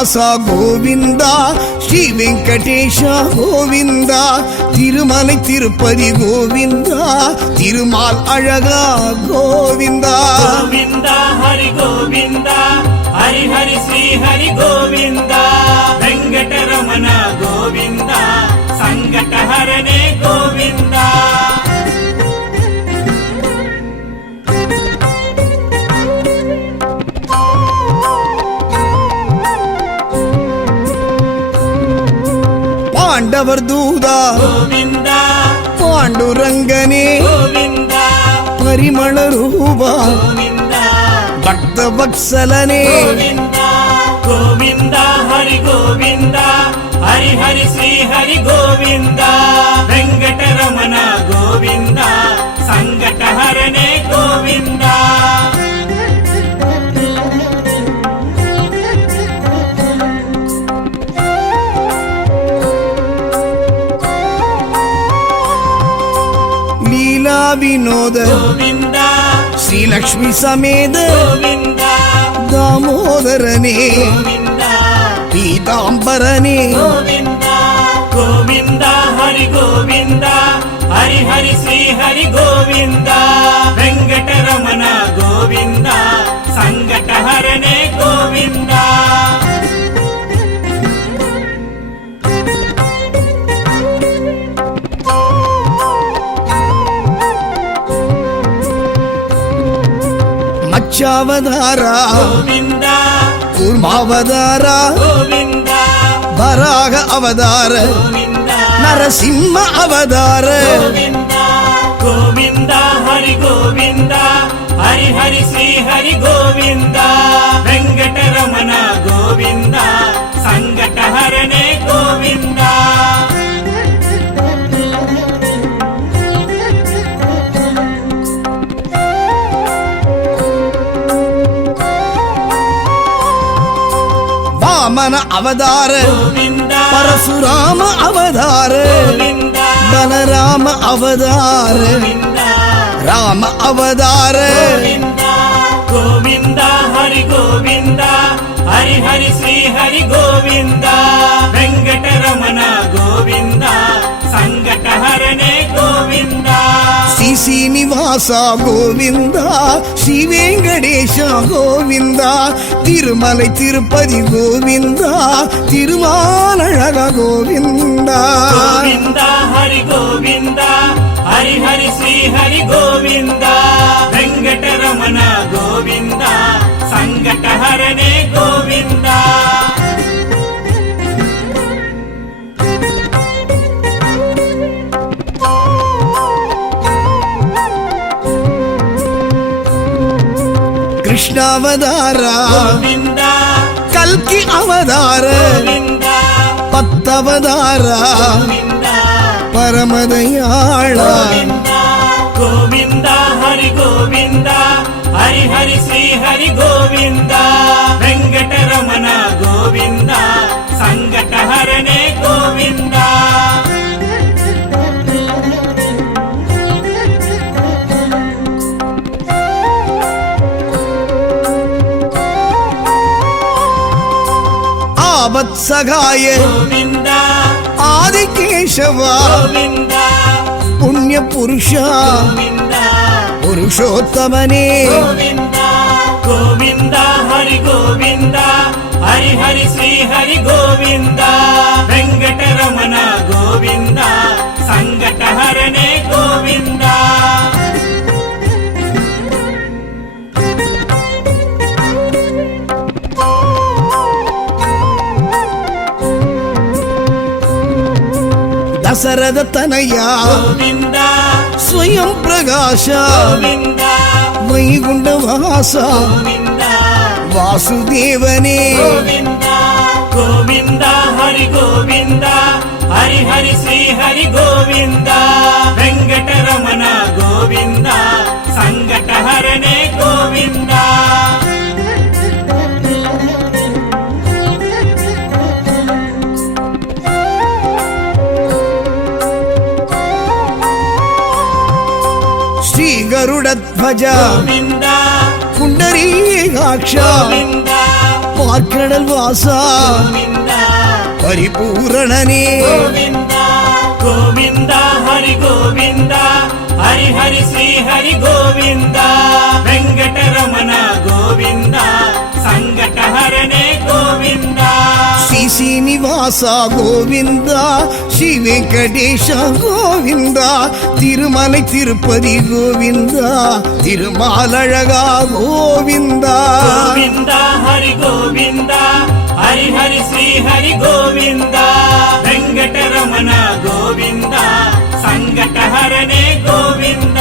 శ్రీనివాస గోవింద శ్రీ వెంకటేశ గోవింద తిరుమల తిరుపతి గోవింద తిరుమాల్ అழகா గోవింద గోవింద హరి గోవింద హరి హరి శ్రీ హరి గోవింద వెంకటరమణ గోవింద సంకటహరణే గోవింద పాండవర్ దూదా గోవింద పాండురంగనే గోవింద పరిమళ రూప గోవింద భక్త వత్సలనే గోవింద గోవింద హరి గోవింద హరి హరి శ్రీ హరి గోవింద వెంకటరమణ గోవింద సంకటహరణే గోవింద లీలా వినోద గోవింద శ్రీలక్ష్మి సమేత గోవింద దామోదరనే గోవింద పీతాంబరనే గోవింద గోవింద హరి గోవింద హరి హరి శ్రీ హరి గోవింద వెంకటరమణ గోవింద సంకటహరణే గోవింద మత్స్యావతార గోవింద కూర్మావతార గోవింద వరాహ అవతార గోవింద నరసింహ అవతార గోవింద గోవింద హరి గోవింద హరి హరి శ్రీ హరి గోవింద వెంకటరమణ గోవింద సంకటహరణే గోవింద వామన అవతార గోవింద పరశురామ అవతార గోవింద బలరామ అవతార గోవింద రామ అవతార గోవింద గోవింద హరి గోవింద హరి హరి శ్రీ హరి గోవింద వెంకటరమణ గోవింద సంకటహరణే గోవింద శ్రీ శ్రీనివాస గోవింద శ్రీ వెంకటేశ గోవింద తిరుమల తిరుపతి గోవింద తిరుమాలழக గోవింద గోవింద హరి గోవింద హరి హరి శ్రీ హరి గోవింద వెంకటరమణ గోవింద సంకటహరణే గోవింద కృష్ణావతార గోవింద కల్కి అవతార గోవింద పత్తవతార గోవింద పరమదయాళ గోవింద గోవింద హరి గోవింద హరి హరి శ్రీ హరి గోవింద వెంకటరమణ గోవింద సంకటహరణే గోవింద ఆవత్సగాయ గోవింద ఆదికేశవ గోవింద పుణ్య పురుష గోవింద పురుషోత్తమనే గోవింద గోవింద హరి గోవింద హరి హరి శ్రీ హరి గోవింద వెంకటరమణ గోవింద సంకటహరణే గోవింద దశరథ తనయ గోవింద స్వయం ప్రకాశ గోవింద వైగుంఠవాస గోవింద వాసుదేవనే గోవింద గోవింద హరి గోవింద హరి హరి శ్రీ హరి గోవింద వెంకటరమణ గోవింద సంకటహరణే గోవింద శ్రీ గరుడ ధ్వజ గోవింద పుండరీకాక్ష గోవింద பார்க்கடல் வாசா ಗೋವಿಂದ பரிபூரணனே ಗೋವಿಂದ ಗೋವಿಂದ ಹರಿ ಗೋವಿಂದ ಹರಿ ಹರಿ ಶ್ರೀ ಹರಿ ಗೋವಿಂದ ವೆಂಕಟರಮಣ ಗೋವಿಂದ ಸಂಕಟಹರನೇ ಗೋವಿಂದ ಶ್ರೀ ಶ್ರೀನಿವಾಸ ಗೋವಿಂದ ஸ்ரீ வெங்கடேஷ கோவிந்தா திருமலை திருப்பதி கோவிந்தா திருமாலழகா கோவிந்தா ಗೋವಿಂದ ಹರಿ ಗೋವಿಂದ ಹರಿ ಹರಿ ಶ್ರೀ ಹರಿ ಗೋವಿಂದ ವೆಂಕಟರಮಣ ಗೋವಿಂದ ಸಂಕಟಹರನೇ ಗೋವಿಂದ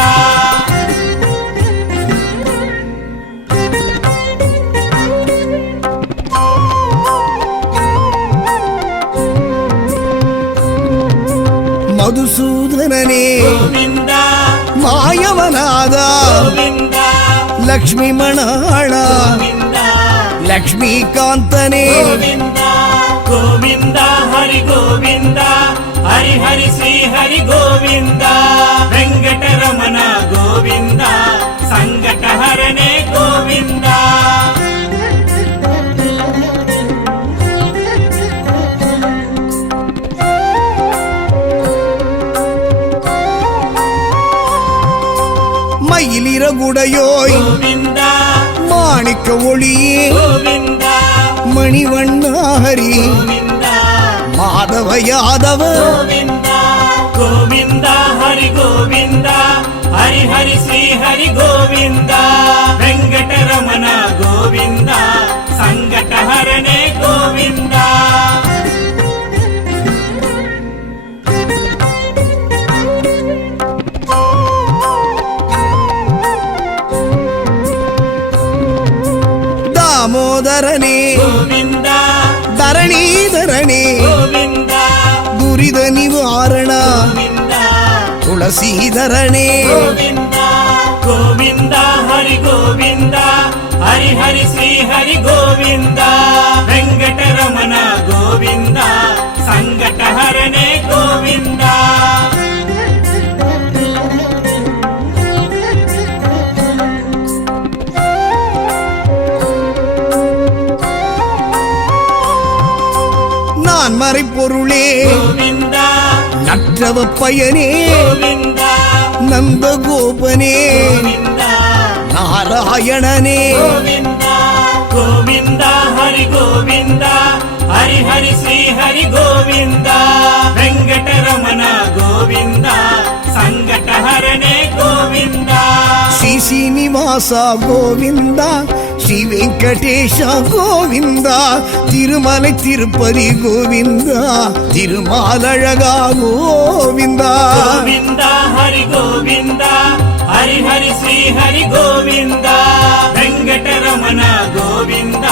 மதுசூதனனே ಗೋವಿಂದ மாயவநாத ಗೋವಿಂದ லக்ஷ்மி மணாள ಗೋವಿಂದ லக்ஷ்மிகாந்தனே ಗೋವಿಂದ ಗೋವಿಂದ ಹರಿ ಗೋವಿಂದ ಹರಿ ಹರಿ ಶ್ರೀ ಹರಿ ಗೋವಿಂದ ವೆಂಕಟರಮಣ ಗೋವಿಂದ ಸಂಕಟಹರನೇ ಗೋವಿಂದ மயிலிறகுடையோய் ಗೋವಿಂದ மாணிக்க ஒளியே ಗೋವಿಂದ மணிவண்ணாஹரி ಗೋವಿಂದ மாதவ யாதவ ಗೋವಿಂದ ಗೋವಿಂದ ಹರಿ ಗೋವಿಂದ ಹರಿ ಹರಿ ಶ್ರೀ ಹರಿ ಗೋವಿಂದ ವೆಂಕಟರಮಣ ಗೋವಿಂದ ಸಂಕಟಹರನೇ ಗೋವಿಂದ தாமோதரனே ಗೋವಿಂದ தரணீதரனே ಗೋವಿಂದ துரித நிவாரண ಗೋವಿಂದ துளசீதரனே ಗೋವಿಂದ ಗೋವಿಂದ ಹರಿ ಗೋವಿಂದ ಹರಿ ಹರಿ ಶ್ರೀ ಹರಿ ಗೋವಿಂದ ವೆಂಕಟರಮಣ ಗೋವಿಂದ ಸಂಕಟಹರನೇ ಗೋವಿಂದ நான் மறைப்பொருளே ಗೋವಿಂದ நற்றவ பயனே ಗೋವಿಂದ நந்தகோபனே ಗೋವಿಂದ நாராயணனே ಗೋವಿಂದ ಗೋವಿಂದ ಹರಿ ಗೋವಿಂದ ಹರಿ ಹರಿ ಶ್ರೀ ಹರಿ ಗೋವಿಂದ ವೆಂಕಟರಮಣ ಗೋವಿಂದ ಸಂಕಟಹರನೇ ಗೋವಿಂದ ಶ್ರೀ ಶ್ರೀನಿವಾಸ ಗೋವಿಂದ ஸ்ரீ வெங்கடேஷ கோவிந்தா திருமலை திருப்பதி கோவிந்தா திருமாலழகா கோவிந்தா ಗೋವಿಂದ ಹರಿ ಗೋವಿಂದ ಹರಿ ಹರಿ ಶ್ರೀ ಹರಿ ಗೋವಿಂದ ವೆಂಕಟರಮಣ ಗೋವಿಂದ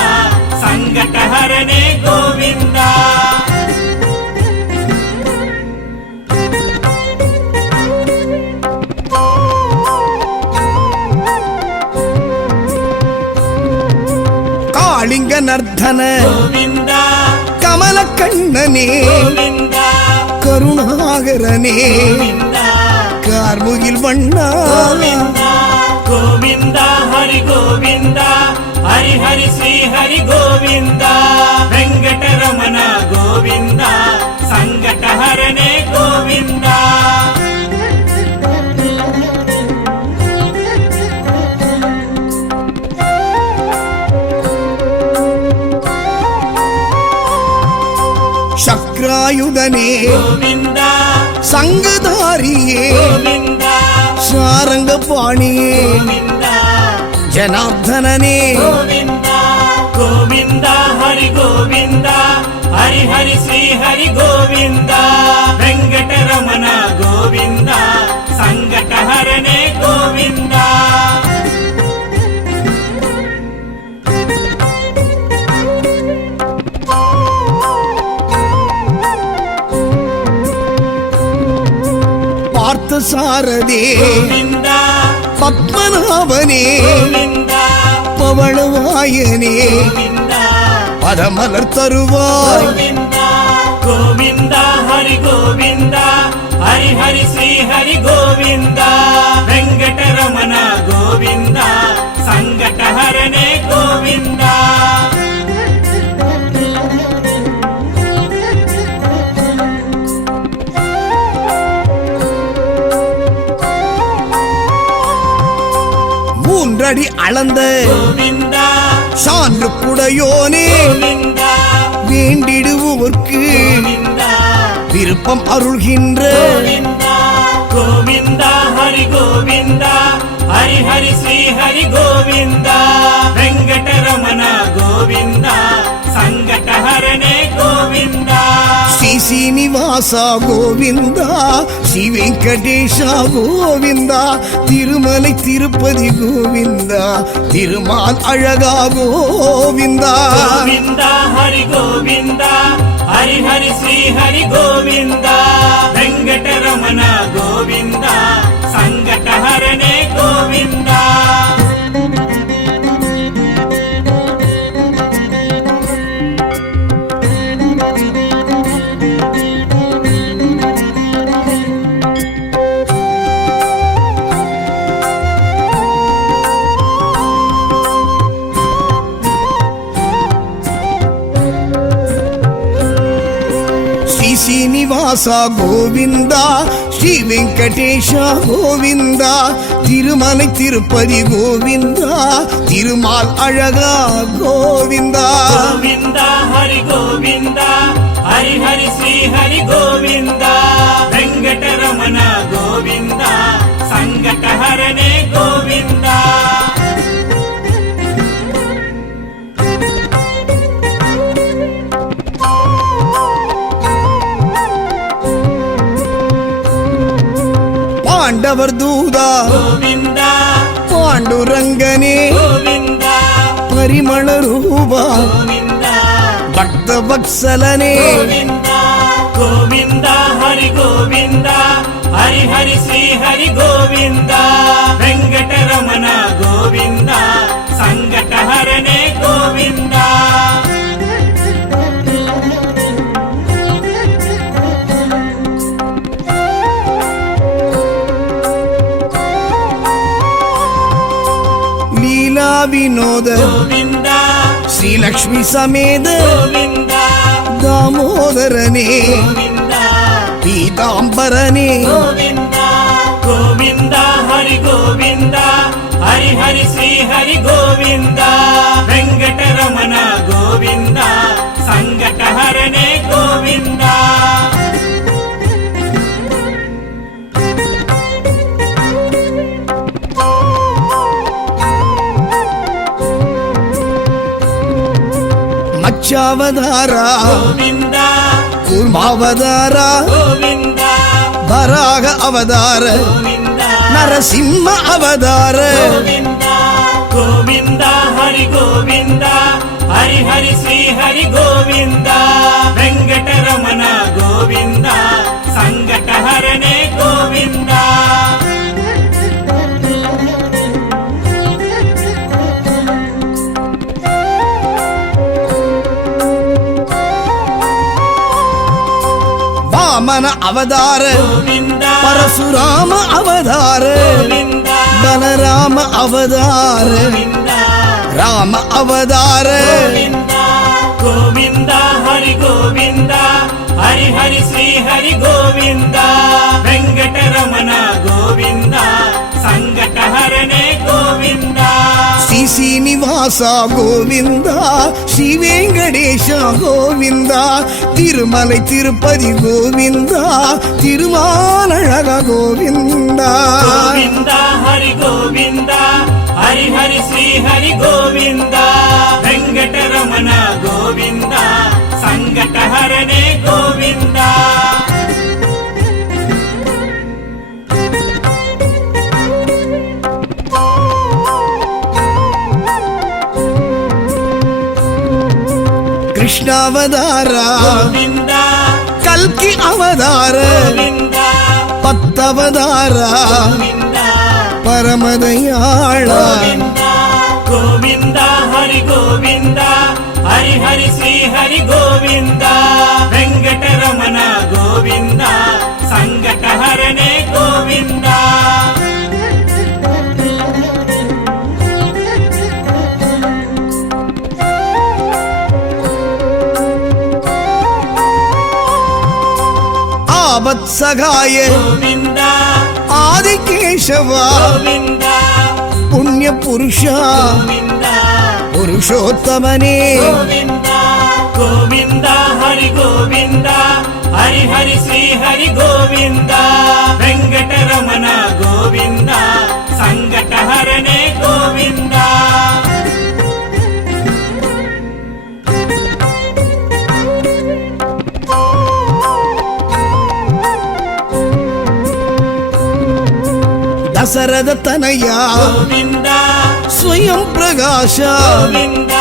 ಸಂಕಟಹರನೇ ಗೋವಿಂದ காளிங்க நர்தன ಗೋವಿಂದ கமல கண்ணனே ಗೋವಿಂದ கருணாகரனே ಗೋವಿಂದ கார்முகில் வண்ணா ಗೋವಿಂದ ಗೋವಿಂದ ಹರಿ ಗೋವಿಂದ ಹರಿ ಹರಿ ಶ್ರೀ ಹರಿ ಗೋವಿಂದ ವೆಂಕಟರಮಣ ಗೋವಿಂದ ಸಂಕಟಹರನೇ ಗೋವಿಂದ சக்ராயுதனே ಗೋವಿಂದ சங்கதாரியே ಗೋವಿಂದ சாரங்க பாணியே ಗೋವಿಂದ ஜனார்தனனே ಗೋವಿಂದ ಗೋವಿಂದ ಹರಿ ಗೋವಿಂದ ಹರಿ ಹರಿ ಶ್ರೀ ಹರಿ ಗೋವಿಂದ ವೆಂಕಟರಮಣ ಗೋವಿಂದ ಸಂಕಟಹರನೇ ಗೋವಿಂದ பார்த்த சாரதே ಗೋವಿಂದ பத்மநாபனே ಗೋವಿಂದ பவளவாயனே ಗೋವಿಂದ பதமலர் தருவாய் ಗೋವಿಂದ ಗೋವಿಂದ ಹರಿ ಗೋವಿಂದ ಹರಿ ಹರಿ ಶ್ರೀ ಹರಿ ಗೋವಿಂದ ವೆಂಕಟರಮಣ ಗೋವಿಂದ ಸಂಕಟಹರನೇ ಗೋವಿಂದ நூறடி அளந்த கோவிந்தா சான்று குடையோனே கோவிந்தா வேண்டிடுவோர்க்கு கோவிந்தா விருப்பம் அருள்கின்ற கோவிந்தா கோவிந்தா ஹரி கோவிந்தா ஹரி ஹரி ஸ்ரீ ஹரி கோவிந்தா வெங்கடரமண கோவிந்தா சங்கடஹரணே கோவிந்தா ಶ್ರೀ ಶ್ರೀನಿವಾಸ ಗೋವಿಂದ ಶ್ರೀ ವೆಂಕಟೇಶ ಗೋವಿಂದ ತಿರುಮலை ತಿರುಪತಿ ಗೋವಿಂದ ತಿರುಮಾಲ್ ಅழகா ಗೋವಿಂದ கோவிந்தா ஹரி கோவிந்தா ஹரி ஹரி ஸ்ரீ ஹரி கோவிந்தா வெங்கடரமண கோவிந்தா சங்கடஹரணே கோவிந்தா ಶ್ರೀ ಶ್ರೀನಿವಾಸ ಗೋವಿಂದ ಶ್ರೀ ವೆಂಕಟೇಶ ಗೋವಿಂದ ತಿರುಮலை ತಿರುಪತಿ ಗೋವಿಂದ ತಿರುಮಾಲ್ ಅழகா ಗೋವಿಂದ கோவிந்தா ஹரி கோவிந்தா ஹரி ஹரி ஸ்ரீ ஹரி கோவிந்தா வெங்கடரமண கோவிந்தா சங்கடஹரணே கோவிந்தா ಪಾಂಡವರ್ ದೂದ கோவிந்தா ಪಾಂಡುರಂಗನೇ கோவிந்தா ಪರಿಮಳ ರೂಪ கோவிந்தா ಭಕ್ತ ವತ್ಸಲನೇ கோவிந்தா கோவிந்தா ஹரி கோவிந்தா ஹரி ஹரி ஸ்ரீ ஹரி கோவிந்தா வெங்கடரமண கோவிந்தா சங்கடஹரணே கோவிந்தா ಲೀಲಾ ವಿನೋದ கோவிந்தா ಶ್ರೀ ಲಕ್ಷ್ಮಿ ಸಮೇತ கோவிந்தா ದಾಮೋದರನೇ கோவிந்தா ಪೀತಾಂಬರನೇ கோவிந்தா கோவிந்தா ஹரி கோவிந்தா ஹரி ஹரி ஸ்ரீ ஹரி கோவிந்தா வெங்கடரமண கோவிந்தா சங்கடஹரணே கோவிந்தா ಮಚ್ಚಾವತಾರ கோவிந்தா ಕೂರ್ಮಾವತಾರ கோவிந்தா ವರಾಹ ಅವತಾರ கோவிந்தா ನರಸಿಂಹ ಅವತಾರ கோவிந்தா கோவிந்தா ஹரி கோவிந்தா ஹரி ஹரி ஸ்ரீ ஹரி கோவிந்தா வெங்கடரமண கோவிந்தா சங்கடஹரணே கோவிந்தா ವಾಮನ ಅವತಾರ கோவிந்தா ಪರಶುರಾಮ ಅವತಾರ கோவிந்தா ಬಲರಾಮ ಅವತಾರ கோவிந்தா ರಾಮ ಅವತಾರ கோவிந்தா கோவிந்தா ஹரி கோவிந்தா ஹரி ஹரி ஸ்ரீ ஹரி கோவிந்தா வெங்கடரமண கோவிந்தா சங்கடஹரணே கோவிந்தா ಶ್ರೀ ಶ್ರೀನಿವಾಸ ಗೋವಿಂದ ಶ್ರೀ ವೆಂಕಟೇಶ ಗೋವಿಂದ ತಿರುಮலை ತಿರುಪತಿ ಗೋವಿಂದ ತಿರುಮಾಲழக ಗೋವಿಂದ கோவிந்தா ஹரி கோவிந்தா ஹரி ஹரி ஸ்ரீ ஹரி கோவிந்தா வெங்கடரமண கோவிந்தா சங்கடஹரணே கோவிந்தா ಕೃಷ್ಣಾವತಾರ கோவிந்தா ಕಲ್ಕಿ ಅವತಾರ கோவிந்தா ಪತ್ತವತಾರ கோவிந்தா ಪರಮದಯಾಳ கோவிந்தா கோவிந்தா ஹரி கோவிந்தா ஹரி ஹரி ஸ்ரீ ஹரி கோவிந்தா வெங்கடரமண கோவிந்தா சங்கடஹரணே கோவிந்தா ಆಪತ್ಸಗಾಯ கோவிந்தா ಆದಿಕೇಶವ கோவிந்தா ಪುಣ್ಯ புண்ணிய புருஷா ಗೋವಿಂದ புருஷோத்தமனே ಗೋವಿಂದ ಗೋವಿಂದ ಹರಿ ಗೋವಿಂದ ಹರಿ ಹರಿ ಶ್ರೀ ಹರಿ ಗೋವಿಂದ ವೆಂಕಟರಮಣ ಗೋವಿಂದ ಸಂಕಟಹರನೇ ಗೋವಿಂದ ದಸರದ ತನಯ ಗೋವಿಂದ ಸ್ವಯಂ ಪ್ರಕಾಶ ಗೋವಿಂದ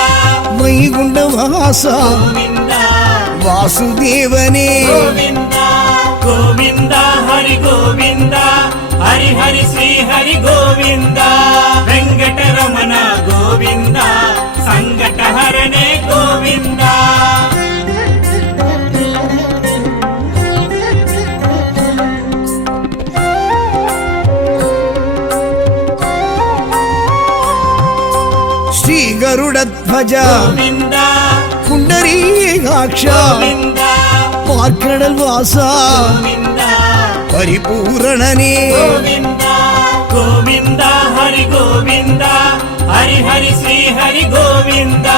ವೈಗುಂಡ ವಾಸ ಗೋವಿಂದ ವಾಸುದೇವನೇ ಗೋವಿಂದ ಗೋವಿಂದ ಹರಿ ಗೋವಿಂದ ಹರಿ ಹರಿ ಶ್ರೀ ಹರಿ ಗೋವಿಂದ ವೆಂಕಟರಮಣ ಗೋವಿಂದ ಸಂಕಟಹರನೇ ಗೋವಿಂದ ಶ್ರೀ ಗರುಡ ಧ್ವಜ ಗೋವಿಂದ ಪುಂಡರೀಕಾಕ್ಷ ಗೋವಿಂದ ಪಾರ್ಕಡಲ್ ವಾಸ ಗೋವಿಂದ ಪರಿಪೂರಣನೇ ಗೋವಿಂದ ಗೋವಿಂದ ಹರಿ ಗೋವಿಂದ ಹರಿ ಹರಿ ಶ್ರೀ ಹರಿ ಗೋವಿಂದ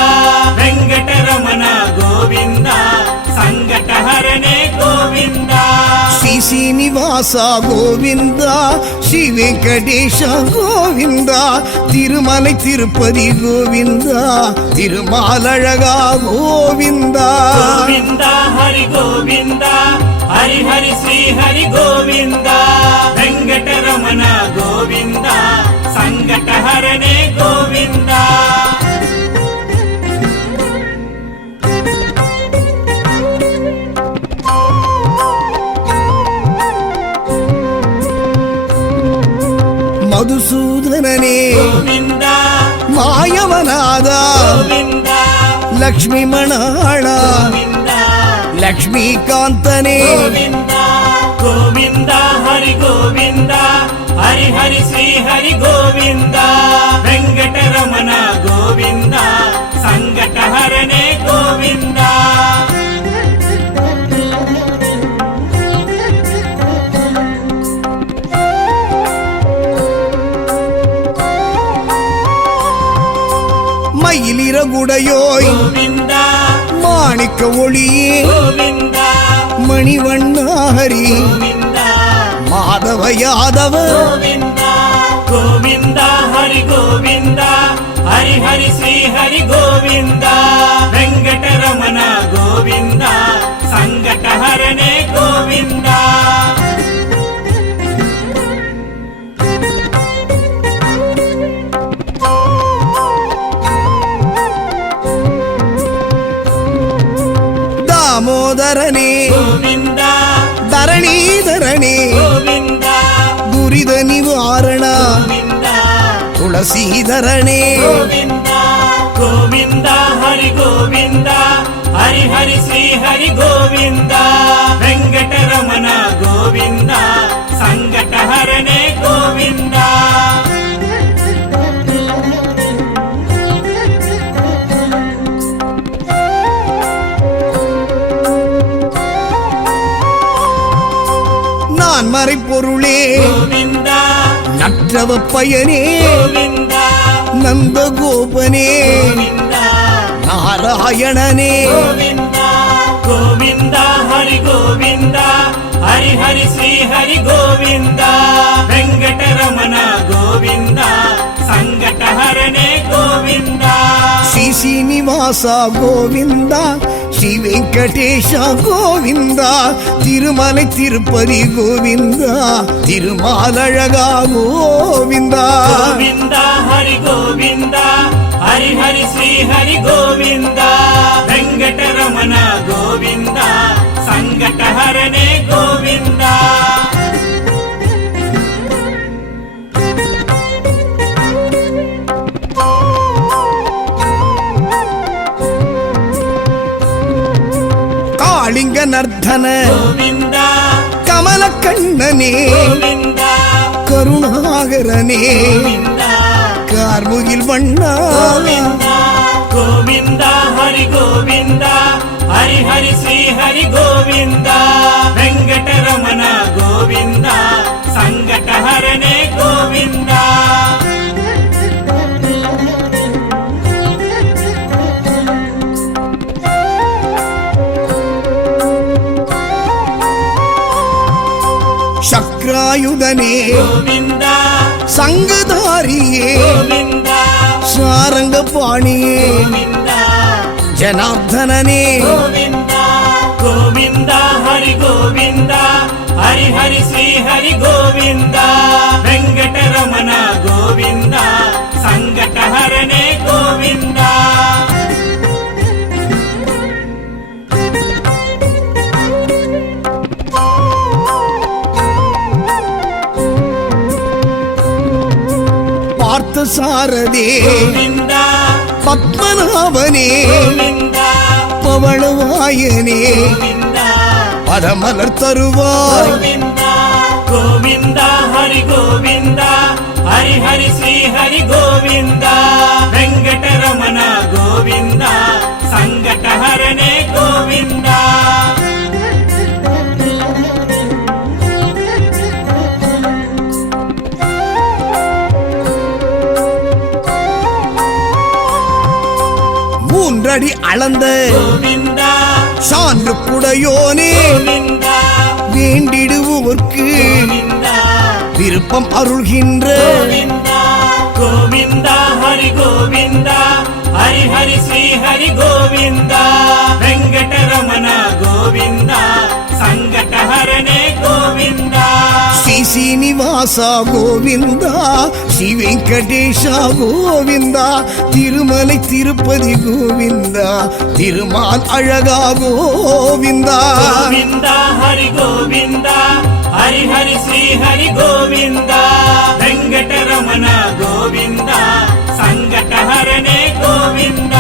ವೆಂಕಟರಮಣ ಗೋವಿಂದ ಸಂಕಟಹರನೇ ಗೋವಿಂದ ಶ್ರೀ ಶ್ರೀನಿವಾಸ ಗೋವಿಂದ ಶ್ರೀ ವೆಂಕಟೇಶ ಗೋವಿಂದ ತಿರುಮலை ತಿರುಪತಿ ಗೋವಿಂದ ತಿರುಮಾಲழகா ಗೋವಿಂದ ಗೋವಿಂದ ಹರಿ ಗೋವಿಂದ ಹರಿ ಹರಿ ಶ್ರೀ ಹರಿ ಗೋವಿಂದ ವೆಂಕಟರಮಣ ಗೋವಿಂದ ಸಂಕಟಹರನೇ ಗೋವಿಂದ ಮಧುಸೂದನನೇ ಗೋವಿಂದ ಮಾಯವನಾದ ಗೋವಿಂದ ಲಕ್ಷ್ಮೀ ಮಣಾಳ ಗೋವಿಂದ ಲಕ್ಷ್ಮೀಕಾಂತನೇ ಗೋವಿಂದ ಗೋವಿಂದ ಹರಿ ಗೋವಿಂದ ಹರಿ ಹರಿ ಶ್ರೀ ಹರಿ ಗೋವಿಂದ ವೆಂಕಟರಮಣ ಗೋವಿಂದ ಸಂಕಟಹರನೇ ಗೋವಿಂದ மயிலிறகுடையோய் ಗೋವಿಂದ மாணிக்க ஒளியே ಗೋವಿಂದ மணிவண்ணாஹரி ಗೋವಿಂದ மாதவ யாதவ ಗೋವಿಂದ ಗೋವಿಂದ ಹರಿ ಗೋವಿಂದ ಹರಿ ಹರಿ ಶ್ರೀ ಹರಿ ಗೋವಿಂದ ವೆಂಕಟರಮಣ ಗೋವಿಂದ ಸಂಕಟಹರನೇ ಗೋವಿಂದ தாமோதரனே ಗೋವಿಂದ ಧರಣೀಧರಣೇ ಗೋವಿಂದ ದುರಿದ ನಿವಾರಣ ಗೋವಿಂದ ತುಳಸೀಧರಣೇ ಗೋವಿಂದ ಗೋವಿಂದ ಹರಿ ಗೋವಿಂದ ಹರಿ ಹರಿ ಶ್ರೀ ಹರಿ ಗೋವಿಂದ ವೆಂಕಟರಮಣ ಗೋವಿಂದ ಸಂಕಟಹರನೇ ಗೋವಿಂದ நான் மறைப்பொருளே ಗೋವಿಂದ நற்றவ பயனே ಗೋವಿಂದ நந்தகோபனே ಗೋವಿಂದ நாராயணனே ಗೋವಿಂದ ಗೋವಿಂದ ಹರಿ ಗೋವಿಂದ ಹರಿ ಹರಿ ಶ್ರೀ ಹರಿ ಗೋವಿಂದ ವೆಂಕಟರಮಣ ಗೋವಿಂದ ಸಂಕಟಹರನೇ ಗೋವಿಂದ ಶ್ರೀ ಶ್ರೀನಿವಾಸ ಗೋವಿಂದ ಶ್ರೀ ವೆಂಕಟೇಶ ಗೋವಿಂದ ತಿರುಮலை ತಿರುಪತಿ ಗೋವಿಂದ ತಿರುಮಾಲழகா ಗೋವಿಂದ ಗೋವಿಂದ ಹರಿ ಗೋವಿಂದ ಹರಿ ಹರಿ ಶ್ರೀ ಹರಿ ಗೋವಿಂದ ವೆಂಕಟರಮಣ ಗೋವಿಂದ ಸಂಕಟಹರನೇ ಗೋವಿಂದ ಕಾಳಿಂಗ ನರ್ಧನ ಗೋವಿಂದ ಕಮಲ ಕಣ್ಣನೇ ಗೋವಿಂದ ಕರುಣಾಗರನೇ ಗೋವಿಂದ ಕಾರ್ಮುಗಿಲ್ ಬಣ್ಣ ಗೋವಿಂದ ಗೋವಿಂದ ಹರಿ ಗೋವಿಂದ ಹರಿ ಹರಿ ಶ್ರೀ ಹರಿ ಗೋವಿಂದ ವೆಂಕಟರಮಣ ಗೋವಿಂದ ಸಂಕಟಹರನೇ ಗೋವಿಂದ கந்தனே ಗೋವಿಂದ சங்குதாரியே ಗೋವಿಂದ சாரங்க பாணியே ಗೋವಿಂದ ஜனார்தனனே ಗೋವಿಂದ ಗೋವಿಂದ ಹರಿ ಗೋವಿಂದ ಹರಿ ಹರಿ ಶ್ರೀ ಹರಿ ಗೋವಿಂದ ವೆಂಕಟರಮಣ ಗೋವಿಂದ ಸಂಕಟಹರನೇ ಗೋವಿಂದ பார்த்த சாரதே ಗೋವಿಂದ பத்மநாபனே ಗೋವಿಂದ பவளவாயனே ಗೋವಿಂದ பரமலர் தருவாய் ಗೋವಿಂದ ಗೋವಿಂದ ಹರಿ ಗೋವಿಂದ ಹರಿ ಹರಿ ಶ್ರೀ ಹರಿ ಗೋವಿಂದ ವೆಂಕಟರಮಣ ಗೋವಿಂದ ಸಂಕಟಹರನೇ ಗೋವಿಂದ மூன்றடி அளந்த ಗೋವಿಂದ சான்று புடையோனே ಗೋವಿಂದ வேண்டிடுவோர்க்கு ಗೋವಿಂದ விருப்பம் அருள்கின்ற ಗೋವಿಂದ ಗೋವಿಂದ ಹರಿ ಗೋವಿಂದ ಹರಿ ಹರಿ ಶ್ರೀ ಹರಿ ಗೋವಿಂದ ವೆಂಕಟರಮಣ ಗೋವಿಂದ ಸಂಕಟಹರನೇ ಗೋವಿಂದ ஸ்ரீ சீனிவாசா கோவிந்தா ஸ்ரீ வெங்கடேஷா கோவிந்தா திருமலை திருப்பதி கோவிந்தா திருமால் அழகா கோவிந்தா ಗೋವಿಂದ ಹರಿ ಗೋವಿಂದ ಹರಿ ಹರಿ ಶ್ರೀ ಹರಿ ಗೋವಿಂದ ವೆಂಕಟರಮಣ ಗೋವಿಂದ ಸಂಕಟಹರನೇ ಗೋವಿಂದ